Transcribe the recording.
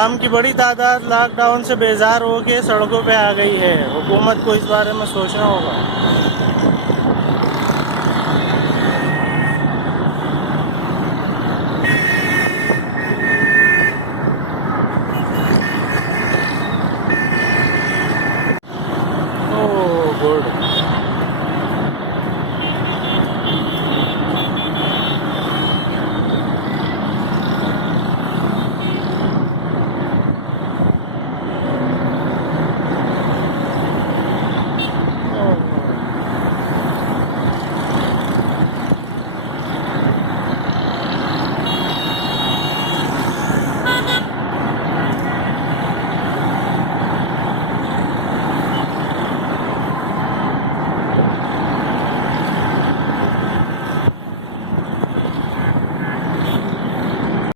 आवाम की बड़ी तादाद लॉकडाउन से बेजार होकर सड़कों पे आ गई है। हुकूमत को इस बारे में सोचना होगा। Oh good.